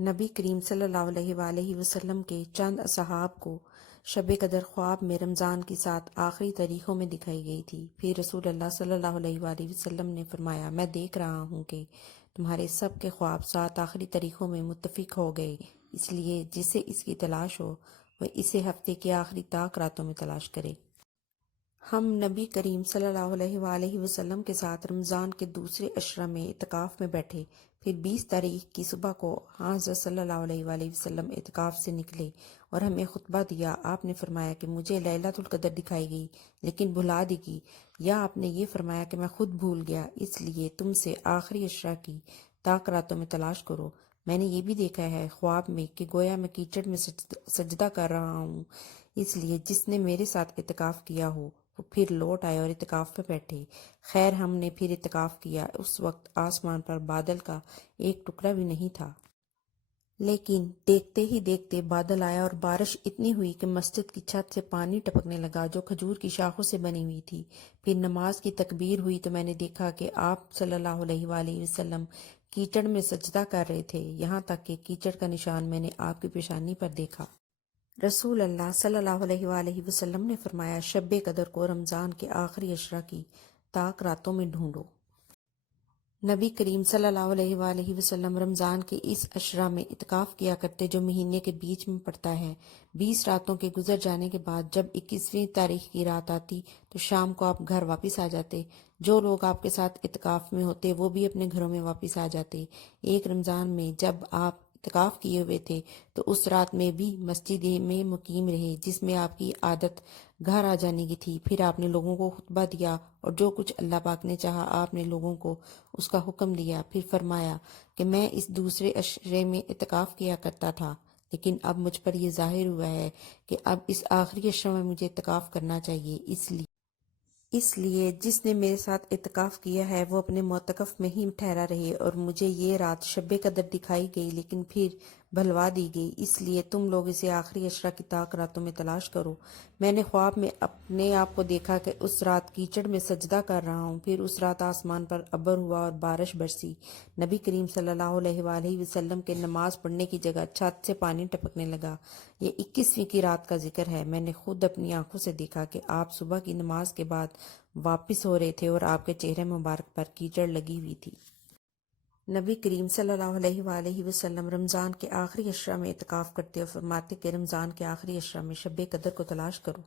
نبی کریم صلی اللہ علیہ وآلہ وسلم کے چند اصحاب کو شب قدر خواب میں رمضان کی 7 آخری تاریخوں میں دکھائی گئی تھی۔ پھر رسول اللہ صلی اللہ علیہ وآلہ وسلم نے فرمایا، میں دیکھ رہا ہوں کہ تمہارے سب کے خواب 7 آخری تاریخوں میں متفق ہو گئے، اس لیے جسے اس کی تلاش ہو وہ اسے ہفتے کی آخری طاق راتوں میں تلاش کرے۔ ہم نبی کریم صلی اللہ علیہ وآلہ وسلم کے ساتھ رمضان کے دوسرے عشرہ میں اعتکاف میں بیٹھے۔ پھر 20 تاریخ کی صبح کو حضرت صلی اللہ علیہ وآلہ وسلم اعتکاف سے نکلے اور ہمیں خطبہ دیا۔ آپ نے فرمایا کہ مجھے لیلۃ القدر دکھائی گئی لیکن بھلا دی گئی، یا آپ نے یہ فرمایا کہ میں خود بھول گیا، اس لیے تم سے آخری عشرہ کی طاق راتوں میں تلاش کرو۔ میں نے یہ بھی دیکھا ہے خواب میں کہ گویا میں کیچڑ میں سجدہ کر رہا ہوں، اس لیے جس نے میرے ساتھ اعتکاف کیا ہو وہ پھر لوٹ آئے اور اعتکاف پہ بیٹھے۔ خیر ہم نے پھر اعتکاف کیا۔ اس وقت آسمان پر بادل کا ایک ٹکڑا بھی نہیں تھا، لیکن دیکھتے ہی دیکھتے بادل آیا اور بارش اتنی ہوئی کہ مسجد کی چھت سے پانی ٹپکنے لگا جو کھجور کی شاخوں سے بنی ہوئی تھی۔ پھر نماز کی تکبیر ہوئی تو میں نے دیکھا کہ آپ صلی اللہ علیہ وآلہ وسلم کیچڑ میں سجدہ کر رہے تھے، یہاں تک کہ کیچڑ کا نشان میں نے آپ کی پیشانی پر دیکھا۔ رسول اللہ صلی اللہ علیہ وآلہ وسلم نے فرمایا، شب قدر کو رمضان کے آخری عشرہ کی طاق راتوں میں ڈھونڈو۔ نبی کریم صلی اللہ علیہ وآلہ وسلم رمضان کے اس عشرہ میں اعتکاف کیا کرتے جو مہینے کے بیچ میں پڑتا ہے۔ 20 راتوں کے گزر جانے کے بعد جب 21ویں تاریخ کی رات آتی تو شام کو آپ گھر واپس آ جاتے۔ جو لوگ آپ کے ساتھ اعتکاف میں ہوتے وہ بھی اپنے گھروں میں واپس آ جاتے۔ ایک رمضان میں جب آپ اعتکاف کیے ہوئے تھے تو اس رات میں بھی مسجد میں مقیم رہے جس میں آپ کی عادت گھر آ جانے کی تھی۔ پھر آپ نے لوگوں کو خطبہ دیا اور جو کچھ اللہ پاک نے چاہا آپ نے لوگوں کو اس کا حکم دیا۔ پھر فرمایا کہ میں اس دوسرے عشرے میں اعتکاف کیا کرتا تھا، لیکن اب مجھ پر یہ ظاہر ہوا ہے کہ اب اس آخری عشرے میں مجھے اعتکاف کرنا چاہیے، اس لیے جس نے میرے ساتھ اعتکاف کیا ہے وہ اپنے معتکف میں ہی ٹھہرا رہے۔ اور مجھے یہ رات شب قدر دکھائی گئی لیکن پھر بھلوا دی گئی، اس لیے تم لوگ اسے آخری عشرہ کی طاق راتوں میں تلاش کرو۔ میں نے خواب میں اپنے آپ کو دیکھا کہ اس رات کیچڑ میں سجدہ کر رہا ہوں۔ پھر اس رات آسمان پر ابر ہوا اور بارش برسی۔ نبی کریم صلی اللہ علیہ وآلہ وسلم کے نماز پڑھنے کی جگہ چھت سے پانی ٹپکنے لگا۔ یہ 21ویں کی رات کا ذکر ہے۔ میں نے خود اپنی آنکھوں سے دیکھا کہ آپ صبح کی نماز کے بعد واپس ہو رہے تھے اور آپ کے چہرے مبارک پر کیچڑ لگی ہوئی تھی۔ نبی کریم صلی اللہ علیہ وآلہ وسلم رمضان کے آخری عشرہ میں اعتکاف کرتے اور فرماتے کہ رمضان کے آخری عشرہ میں شب قدر کو تلاش کرو۔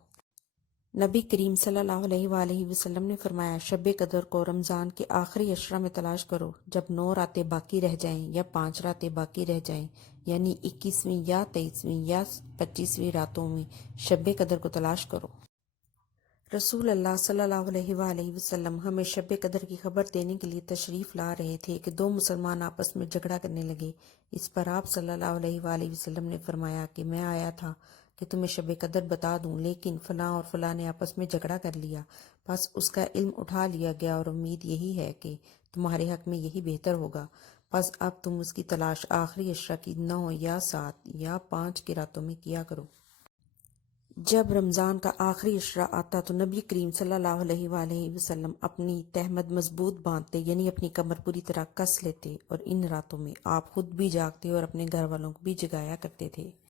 نبی کریم صلی اللہ علیہ وآلہ وسلم نے فرمایا، شب قدر کو رمضان کے آخری عشرہ میں تلاش کرو جب 9 راتیں باقی رہ جائیں یا 5 راتیں باقی رہ جائیں، یعنی 21ویں یا 23ویں یا 25ویں راتوں میں شب قدر کو تلاش کرو۔ رسول اللہ صلی اللہ علیہ وآلہ وسلم ہمیں شب قدر کی خبر دینے کے لیے تشریف لا رہے تھے کہ 2 مسلمان آپس میں جھگڑا کرنے لگے۔ اس پر آپ صلی اللہ علیہ وآلہ وسلم نے فرمایا کہ میں آیا تھا کہ تمہیں شب قدر بتا دوں، لیکن فلاں اور فلاں نے آپس میں جھگڑا کر لیا، بس اس کا علم اٹھا لیا گیا اور امید یہی ہے کہ تمہارے حق میں یہی بہتر ہوگا، بس اب تم اس کی تلاش آخری عشرہ کی 9 یا 7 یا 5 کی راتوں میں کیا کرو۔ جب رمضان کا آخری عشرہ آتا تو نبی کریم صلی اللہ علیہ وآلہ وسلم اپنی تہمد مضبوط باندھتے، یعنی اپنی کمر پوری طرح کس لیتے، اور ان راتوں میں آپ خود بھی جاگتے اور اپنے گھر والوں کو بھی جگایا کرتے تھے۔